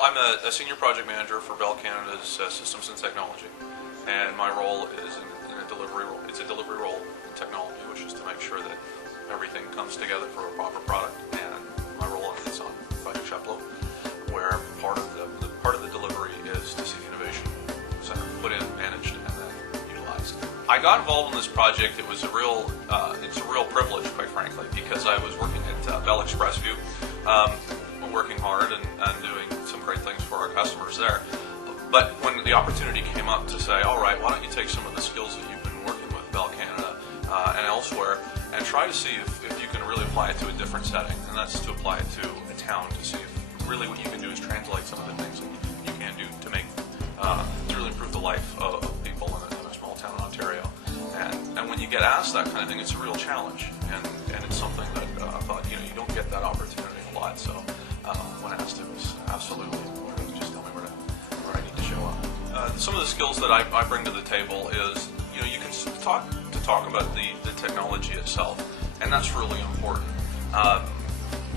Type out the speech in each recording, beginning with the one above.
I'm a senior project manager for Bell Canada's Systems and Technology, and my role is in a delivery role. It's a delivery role in technology, which is to make sure that everything comes together for a proper product. And my role is on Project Chapleau, where part of the delivery is to see the innovation center put in, managed, and then utilized. I got involved in this project. It was it's a real privilege, quite frankly, because I was working at Bell Expressview, working hard and doing some great things for our customers there. But when the opportunity came up to say, all right, why don't you take some of the skills that you've been working with Bell Canada and elsewhere and try to see if you can really apply it to a different setting, and that's to apply it to a town, to see if really what you can do is translate some of the things that you can do to make to really improve the life of people in a small town in Ontario. And when you get asked that kind of thing, it's a real challenge, and it's something that I thought, you don't get that opportunity a lot. So when asked, it was absolutely, just tell me where I need to show up. Some of the skills that I bring to the table is, you can talk about the technology itself, and that's really important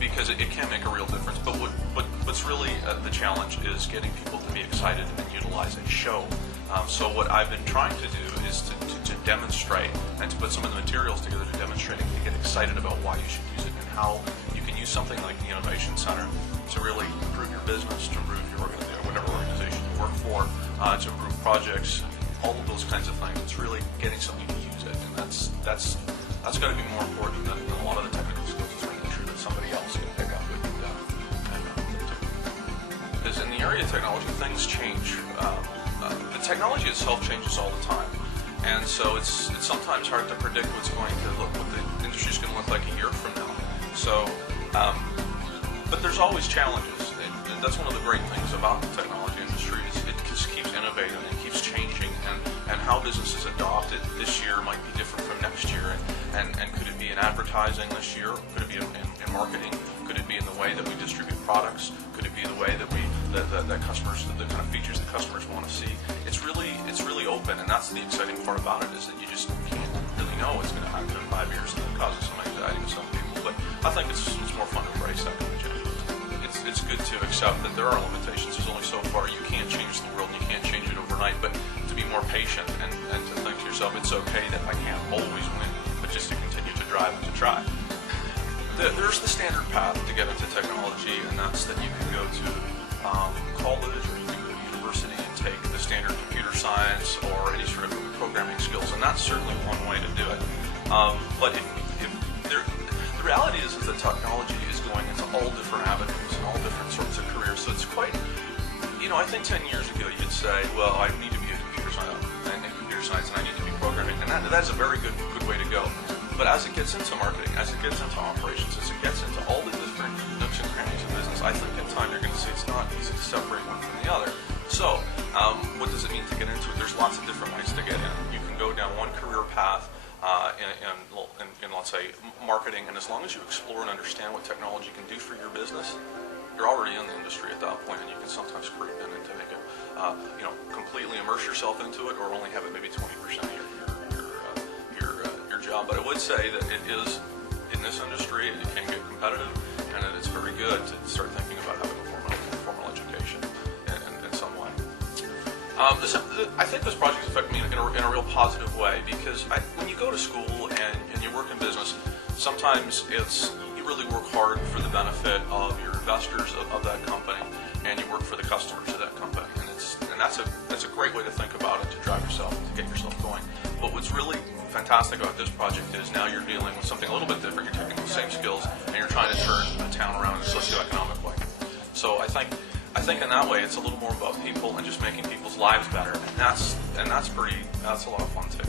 because it can make a real difference. But what's really the challenge is getting people to be excited and utilize and show. So what I've been trying to do is to demonstrate and to put some of the materials together to demonstrate and to get excited about why you should use it and how you can use something like the Innovation Center to really improve your business, to improve your whatever organization you work for, to improve projects, all of those kinds of things. It's really getting something to use it, and that's got to be more important than a lot of the technical skills. Is making sure that somebody else can pick up what you've done. Because in the area of technology, things change. The technology itself changes all the time, and so it's sometimes hard to predict what the industry is going to look like a year from now. So, but there's always challenges, and that's one of the great things about the technology industry is it just keeps innovating and keeps changing, and how businesses adopt it this year might be different from next year, and could it be in advertising this year? Could it be in marketing? Could it be in the way that we distribute products? Could it be the way that that customers, the kind of features that customers want to see? It's really open, and that's the exciting part about it, is that you just can't really know what's going to happen in 5 years, and it causes some anxiety to some people. But I think it's more fun to embrace that kind of change. It's good to accept that there are limitations. There's only so far you can't change the world, and you can't change it overnight. But to be more patient and to think to yourself, it's okay that I can't always win, but just to continue to drive and to try. There's the standard path to get into technology, and that's that you can go to college or you can go to university and take the standard computer science or any sort of programming skills, and that's certainly one way to do it. But the reality is that technology is going into all different avenues and all different sorts of careers. So it's quite, I think 10 years ago you'd say, well, I need to be a computer science and I need to be programming, and that's a very good way to go. But as it gets into marketing, as it gets into operations, as it gets into all the different nooks and crannies of business, I think in time you're going to see it's not easy to separate one from the other. So what does it mean to get into it? There's lots of different ways to get in. You can go down one career path in let's say marketing, and as long as you explore and understand what technology can do for your business, you're already in the industry at that point, and you can sometimes creep in and to make it completely immerse yourself into it, or only have it maybe 20% of your job. But I would say that it is, in this industry, it can get competitive, and that it's very good to start thinking about having a formal education in some way. I think this project affected me in a real positive way, because when you go to school and you work in business, sometimes you really work hard for the benefit of your investors of that company, and you work for the customers of that company, and that's a great way to think about it, to drive yourself, to get yourself going. But what's really fantastic about this project is now you're dealing with something a little bit different. You're taking the same skills and you're trying to turn a town around in a socioeconomic way. So I think in that way it's a little more about people and just making people's lives better, and that's a lot of fun too.